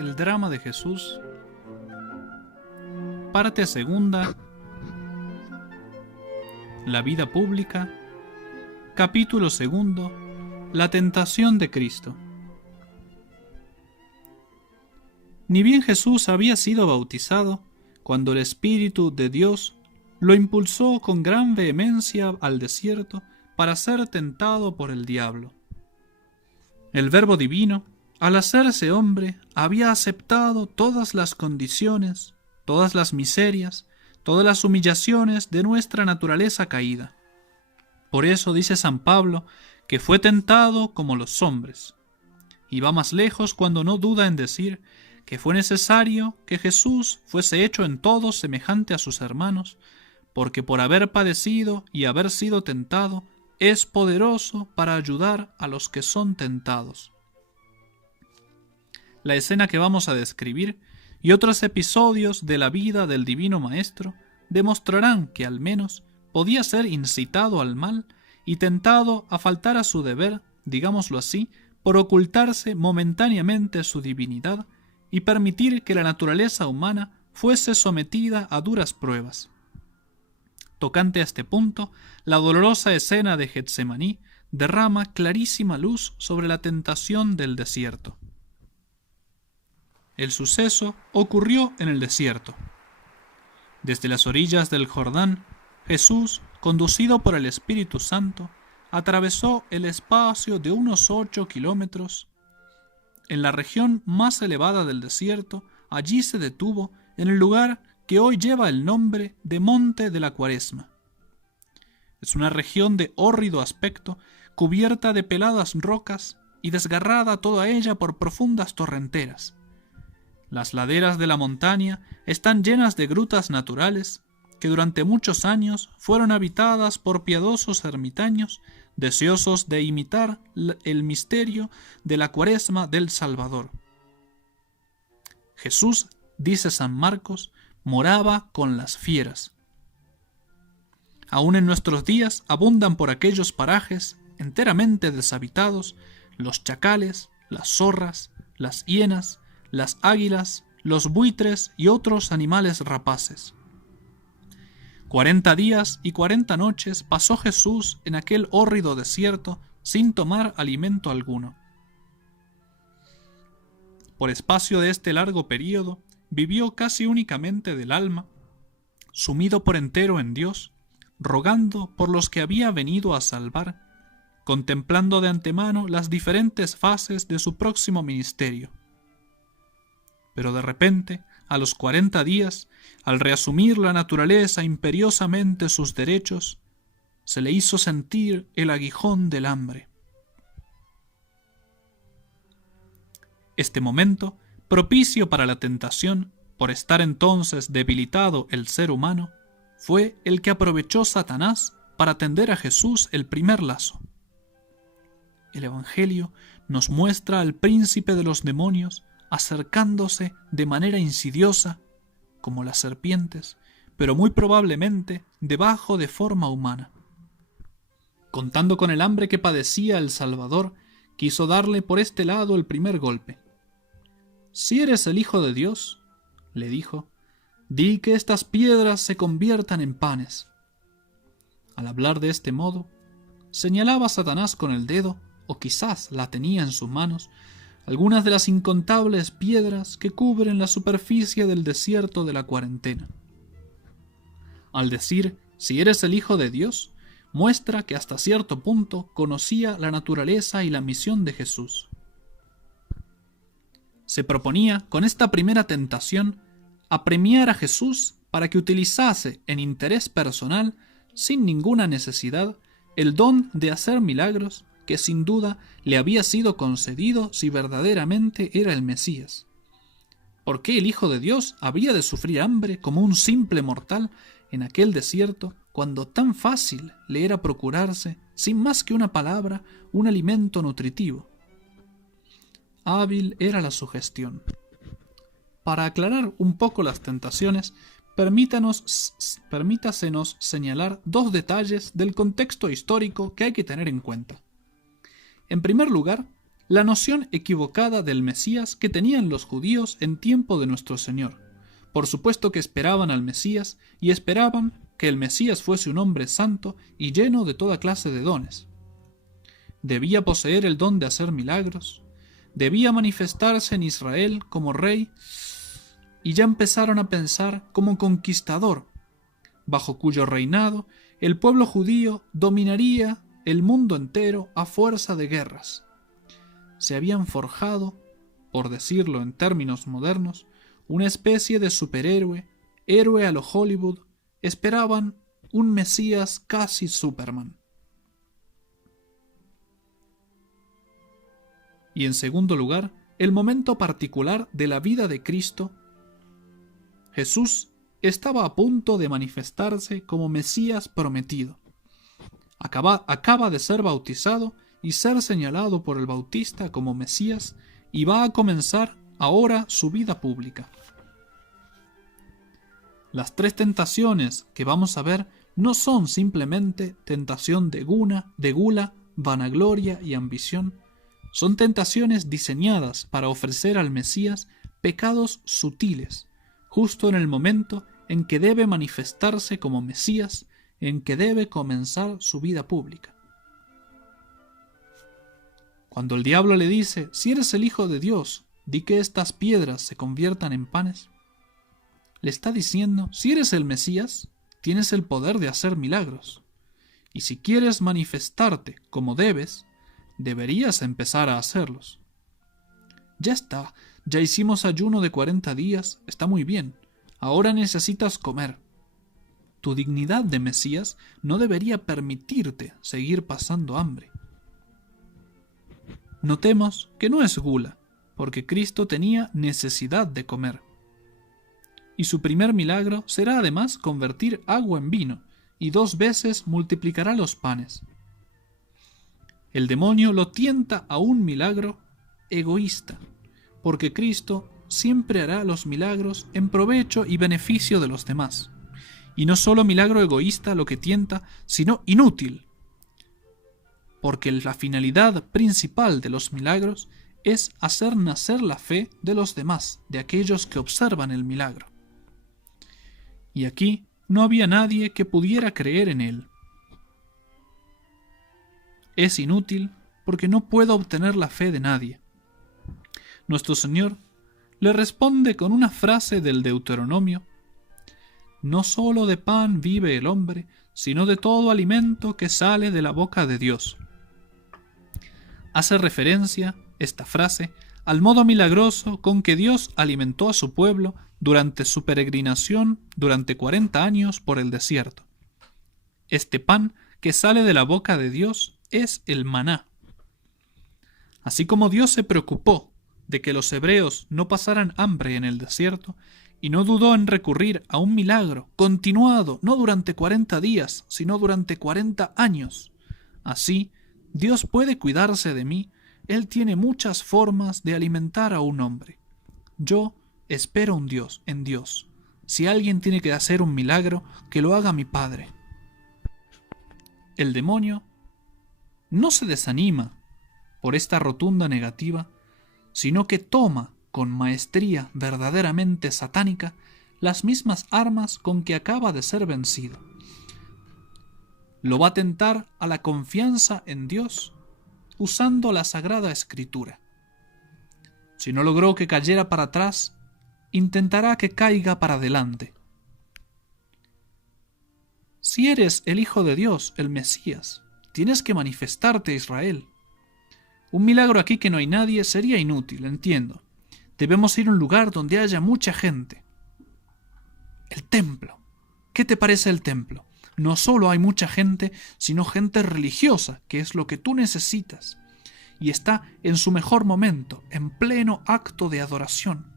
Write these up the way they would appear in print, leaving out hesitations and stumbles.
El drama de Jesús, parte segunda, la vida pública, capítulo segundo, la tentación de Cristo. Ni bien Jesús había sido bautizado, cuando el Espíritu de Dios lo impulsó con gran vehemencia al desierto para ser tentado por el diablo. El Verbo divino, al hacerse hombre, había aceptado todas las condiciones, todas las miserias, todas las humillaciones de nuestra naturaleza caída. Por eso dice San Pablo que fue tentado como los hombres. Y va más lejos cuando no duda en decir que fue necesario que Jesús fuese hecho en todo semejante a sus hermanos, porque por haber padecido y haber sido tentado, es poderoso para ayudar a los que son tentados. La escena que vamos a describir y otros episodios de la vida del Divino Maestro demostrarán que al menos podía ser incitado al mal y tentado a faltar a su deber, digámoslo así, por ocultarse momentáneamente su divinidad y permitir que la naturaleza humana fuese sometida a duras pruebas. Tocante a este punto, la dolorosa escena de Getsemaní derrama clarísima luz sobre la tentación del desierto. El suceso ocurrió en el desierto. Desde las orillas del Jordán, Jesús, conducido por el Espíritu Santo, atravesó el espacio de unos 8 kilómetros. En la región más elevada del desierto, allí se detuvo en el lugar que hoy lleva el nombre de Monte de la Cuaresma. Es una región de hórrido aspecto, cubierta de peladas rocas y desgarrada toda ella por profundas torrenteras. Las laderas de la montaña están llenas de grutas naturales que durante muchos años fueron habitadas por piadosos ermitaños deseosos de imitar el misterio de la Cuaresma del Salvador. Jesús, dice San Marcos, moraba con las fieras. Aún en nuestros días abundan por aquellos parajes enteramente deshabitados los chacales, las zorras, las hienas, las águilas, los buitres y otros animales rapaces. 40 días y 40 noches pasó Jesús en aquel hórrido desierto sin tomar alimento alguno. Por espacio de este largo período, vivió casi únicamente del alma, sumido por entero en Dios, rogando por los que había venido a salvar, contemplando de antemano las diferentes fases de su próximo ministerio. Pero de repente, a los 40 días, al reasumir la naturaleza imperiosamente sus derechos, se le hizo sentir el aguijón del hambre. Este momento, propicio para la tentación, por estar entonces debilitado el ser humano, fue el que aprovechó Satanás para tender a Jesús el primer lazo. El Evangelio nos muestra al príncipe de los demonios acercándose de manera insidiosa, como las serpientes, pero muy probablemente debajo de forma humana. Contando con el hambre que padecía el Salvador, quiso darle por este lado el primer golpe. «Si eres el Hijo de Dios», le dijo, «di que estas piedras se conviertan en panes». Al hablar de este modo, señalaba a Satanás con el dedo, o quizás la tenía en sus manos, algunas de las incontables piedras que cubren la superficie del desierto de la cuarentena. Al decir, «si eres el Hijo de Dios», muestra que hasta cierto punto conocía la naturaleza y la misión de Jesús. Se proponía, con esta primera tentación, apremiar a Jesús para que utilizase en interés personal, sin ninguna necesidad, el don de hacer milagros que sin duda le había sido concedido si verdaderamente era el Mesías. ¿Por qué el Hijo de Dios había de sufrir hambre como un simple mortal en aquel desierto, cuando tan fácil le era procurarse, sin más que una palabra, un alimento nutritivo? Hábil era la sugestión. Para aclarar un poco las tentaciones, permítasenos señalar 2 detalles del contexto histórico que hay que tener en cuenta. En primer lugar, la noción equivocada del Mesías que tenían los judíos en tiempo de nuestro Señor. Por supuesto que esperaban al Mesías y esperaban que el Mesías fuese un hombre santo y lleno de toda clase de dones. Debía poseer el don de hacer milagros, debía manifestarse en Israel como rey, y ya empezaron a pensar como conquistador, bajo cuyo reinado el pueblo judío dominaría el mundo entero a fuerza de guerras. Se habían forjado, por decirlo en términos modernos, una especie de superhéroe, héroe a lo Hollywood, esperaban un Mesías casi Superman. Y en segundo lugar, el momento particular de la vida de Cristo. Jesús estaba a punto de manifestarse como Mesías prometido. Acaba de ser bautizado y ser señalado por el Bautista como Mesías, y va a comenzar ahora su vida pública. Las tres tentaciones que vamos a ver no son simplemente tentación de gula, vanagloria y ambición. Son tentaciones diseñadas para ofrecer al Mesías pecados sutiles, justo en el momento en que debe manifestarse como Mesías, en que debe comenzar su vida pública. Cuando el diablo le dice: si eres el Hijo de Dios, di que estas piedras se conviertan en panes, le está diciendo: si eres el Mesías, tienes el poder de hacer milagros, y si quieres manifestarte como debes, deberías empezar a hacerlos. Ya está, ya hicimos ayuno de 40 días, está muy bien, ahora necesitas comer. Tu dignidad de Mesías no debería permitirte seguir pasando hambre. Notemos que no es gula, porque Cristo tenía necesidad de comer. Y su primer milagro será además convertir agua en vino, y 2 veces multiplicará los panes. El demonio lo tienta a un milagro egoísta, porque Cristo siempre hará los milagros en provecho y beneficio de los demás. Y no solo milagro egoísta lo que tienta, sino inútil, porque la finalidad principal de los milagros es hacer nacer la fe de los demás, de aquellos que observan el milagro. Y aquí no había nadie que pudiera creer en él. Es inútil porque no puedo obtener la fe de nadie. Nuestro Señor le responde con una frase del Deuteronomio: no solo de pan vive el hombre, sino de todo alimento que sale de la boca de Dios. Hace referencia, esta frase, al modo milagroso con que Dios alimentó a su pueblo durante su peregrinación durante 40 años por el desierto. Este pan que sale de la boca de Dios es el maná. Así como Dios se preocupó de que los hebreos no pasaran hambre en el desierto, y no dudó en recurrir a un milagro continuado no durante 40 días, sino durante 40 años. Así, Dios puede cuidarse de mí. Él tiene muchas formas de alimentar a un hombre. Yo espero en Dios. Si alguien tiene que hacer un milagro, que lo haga mi Padre. El demonio no se desanima por esta rotunda negativa, sino que toma con maestría verdaderamente satánica las mismas armas con que acaba de ser vencido. Lo va a tentar a la confianza en Dios usando la Sagrada Escritura. Si no logró que cayera para atrás, intentará que caiga para adelante. Si eres el Hijo de Dios, el Mesías, tienes que manifestarte a Israel. Un milagro aquí que no hay nadie sería inútil, entiendo. Debemos ir a un lugar donde haya mucha gente. El templo. ¿Qué te parece el templo? No solo hay mucha gente, sino gente religiosa, que es lo que tú necesitas. Y está en su mejor momento, en pleno acto de adoración.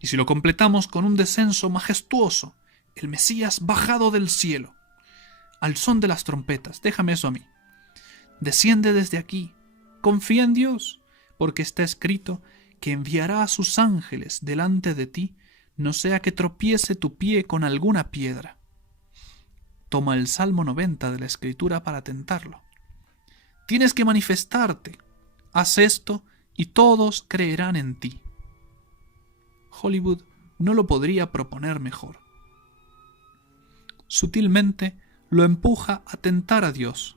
Y si lo completamos con un descenso majestuoso, el Mesías bajado del cielo, al son de las trompetas, déjame eso a mí. Desciende desde aquí, confía en Dios, porque está escrito que enviará a sus ángeles delante de ti, no sea que tropiece tu pie con alguna piedra. Toma el Salmo 90 de la Escritura para tentarlo. Tienes que manifestarte. haz esto y todos creerán en ti. Hollywood no lo podría proponer mejor. Sutilmente lo empuja a tentar a Dios,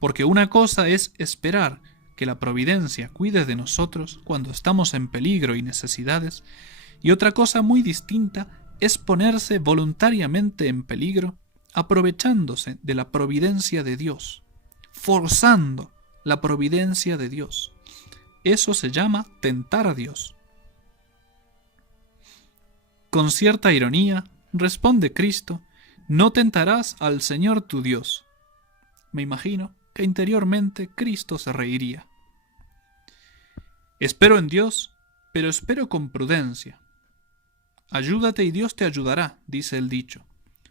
porque una cosa es esperar que la providencia cuide de nosotros cuando estamos en peligro y necesidades, y otra cosa muy distinta es ponerse voluntariamente en peligro aprovechándose de la providencia de Dios, forzando la providencia de Dios. Eso se llama tentar a Dios. Con cierta ironía, responde Cristo: no tentarás al Señor tu Dios. Me imagino que interiormente Cristo se reiría. Espero en Dios, pero espero con prudencia. Ayúdate y Dios te ayudará, dice el dicho.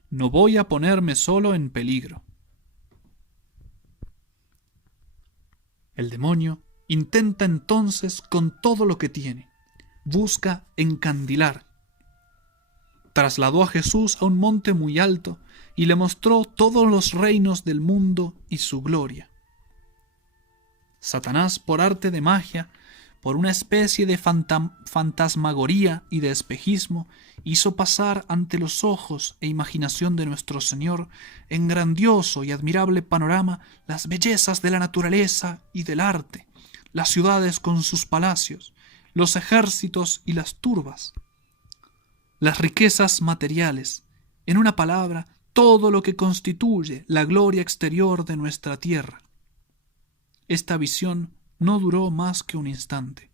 No voy a ponerme solo en peligro. El demonio intenta entonces con todo lo que tiene. Busca encandilar. Trasladó a Jesús a un monte muy alto y le mostró todos los reinos del mundo y su gloria. Satanás, por arte de magia, por una especie de fantasmagoría y de espejismo, hizo pasar ante los ojos e imaginación de nuestro Señor, en grandioso y admirable panorama, las bellezas de la naturaleza y del arte, las ciudades con sus palacios, los ejércitos y las turbas, las riquezas materiales, en una palabra, todo lo que constituye la gloria exterior de nuestra tierra. Esta visión no duró más que un instante.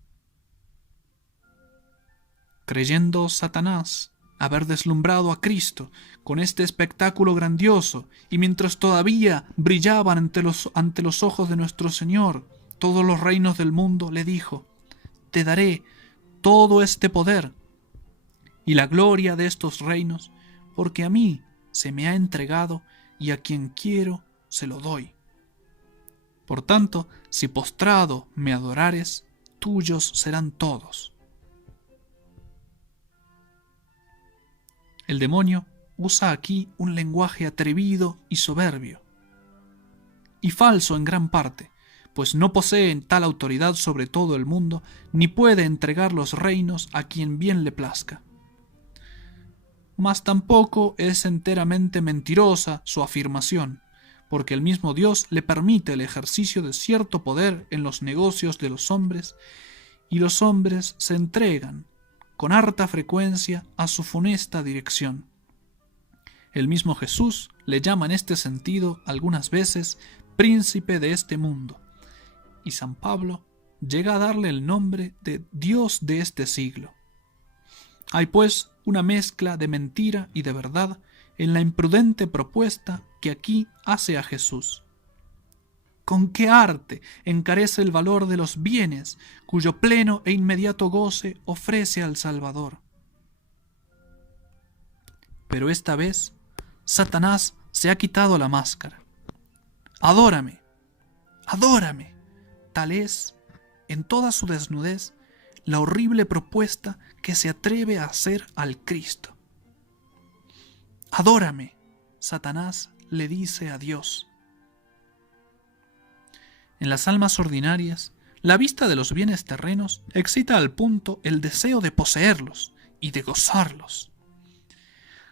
Creyendo Satanás haber deslumbrado a Cristo con este espectáculo grandioso, y mientras todavía brillaban ante los ojos de nuestro Señor todos los reinos del mundo, le dijo: te daré todo este poder y la gloria de estos reinos, porque a mí se me ha entregado y a quien quiero se lo doy. Por tanto, si postrado me adorares, tuyos serán todos. El demonio usa aquí un lenguaje atrevido y soberbio, y falso en gran parte, pues no posee tal autoridad sobre todo el mundo, ni puede entregar los reinos a quien bien le plazca. Mas tampoco es enteramente mentirosa su afirmación, porque el mismo Dios le permite el ejercicio de cierto poder en los negocios de los hombres, y los hombres se entregan con harta frecuencia a su funesta dirección. El mismo Jesús le llama en este sentido algunas veces príncipe de este mundo, y San Pablo llega a darle el nombre de Dios de este siglo. Hay pues una mezcla de mentira y de verdad en la imprudente propuesta que aquí hace a Jesús. ¿Con qué arte encarece el valor de los bienes cuyo pleno e inmediato goce ofrece al Salvador? Pero esta vez Satanás se ha quitado la máscara. Adórame, adórame. Tal es, en toda su desnudez, la horrible propuesta que se atreve a hacer al Cristo. Adórame, Satanás le dice a Dios. En las almas ordinarias, la vista de los bienes terrenos excita al punto el deseo de poseerlos y de gozarlos.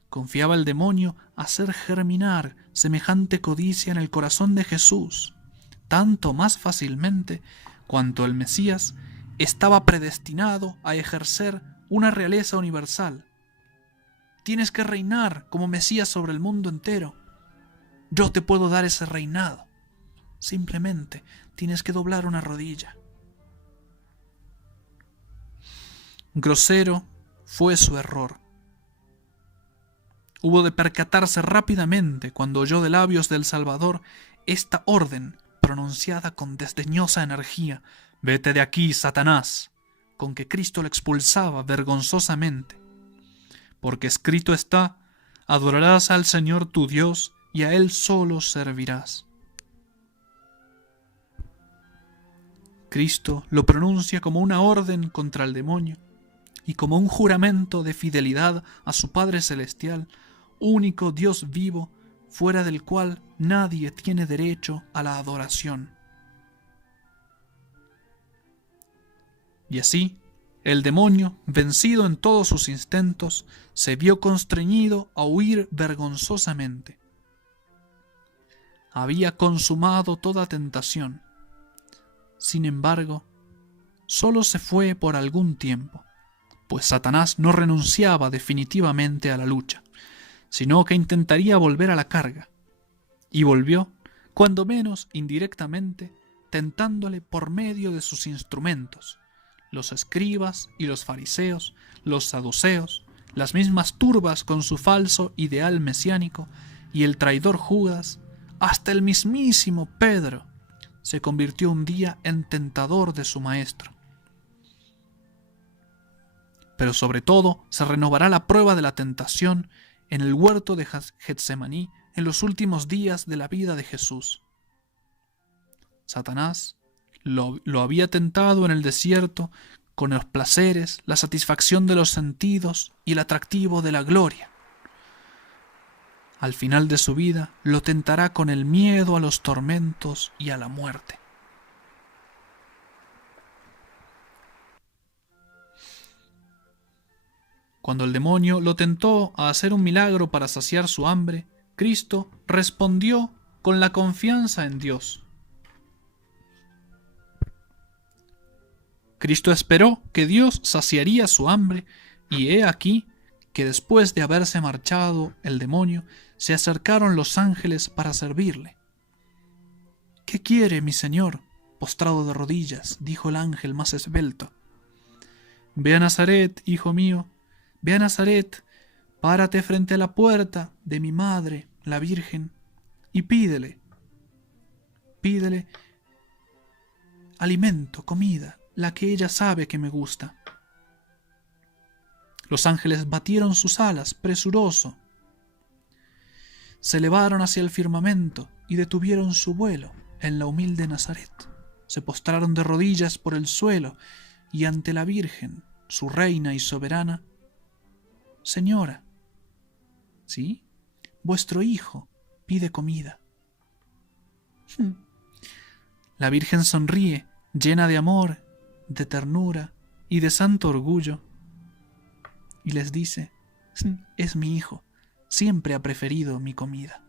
Confiaba el demonio hacer germinar semejante codicia en el corazón de Jesús, tanto más fácilmente cuanto el Mesías estaba predestinado a ejercer una realeza universal. Tienes que reinar como Mesías sobre el mundo entero. Yo te puedo dar ese reinado. Simplemente tienes que doblar una rodilla. Grosero fue su error. Hubo de percatarse rápidamente cuando oyó de labios del Salvador esta orden pronunciada con desdeñosa energía: «Vete de aquí, Satanás», con que Cristo lo expulsaba vergonzosamente. Porque escrito está: «Adorarás al Señor tu Dios y a Él solo servirás». Cristo lo pronuncia como una orden contra el demonio y como un juramento de fidelidad a su Padre Celestial, único Dios vivo, fuera del cual nadie tiene derecho a la adoración. Y así, el demonio, vencido en todos sus intentos, se vio constreñido a huir vergonzosamente. Había consumado toda tentación. Sin embargo, solo se fue por algún tiempo, pues Satanás no renunciaba definitivamente a la lucha, sino que intentaría volver a la carga. Y volvió, cuando menos indirectamente, tentándole por medio de sus instrumentos, los escribas y los fariseos, los saduceos, las mismas turbas con su falso ideal mesiánico, y el traidor Judas, hasta el mismísimo Pedro, se convirtió un día en tentador de su maestro. Pero sobre todo se renovará la prueba de la tentación en el huerto de Getsemaní en los últimos días de la vida de Jesús. Satanás lo había tentado en el desierto con los placeres, la satisfacción de los sentidos y el atractivo de la gloria. Al final de su vida lo tentará con el miedo a los tormentos y a la muerte. Cuando el demonio lo tentó a hacer un milagro para saciar su hambre, Cristo respondió con la confianza en Dios. Cristo esperó que Dios saciaría su hambre, y he aquí que después de haberse marchado el demonio, se acercaron los ángeles para servirle. «¿Qué quiere, mi señor?», postrado de rodillas, dijo el ángel más esbelto. «Ve a Nazaret, hijo mío, ve a Nazaret, párate frente a la puerta de mi madre, la Virgen, y pídele alimento, comida, la que ella sabe que me gusta». Los ángeles batieron sus alas, presuroso. Se elevaron hacia el firmamento y detuvieron su vuelo en la humilde Nazaret. Se postraron de rodillas por el suelo y ante la Virgen, su reina y soberana: «Señora, ¿sí? Vuestro hijo pide comida». La Virgen sonríe, llena de amor, de ternura y de santo orgullo, y les dice: «Es mi hijo, siempre ha preferido mi comida».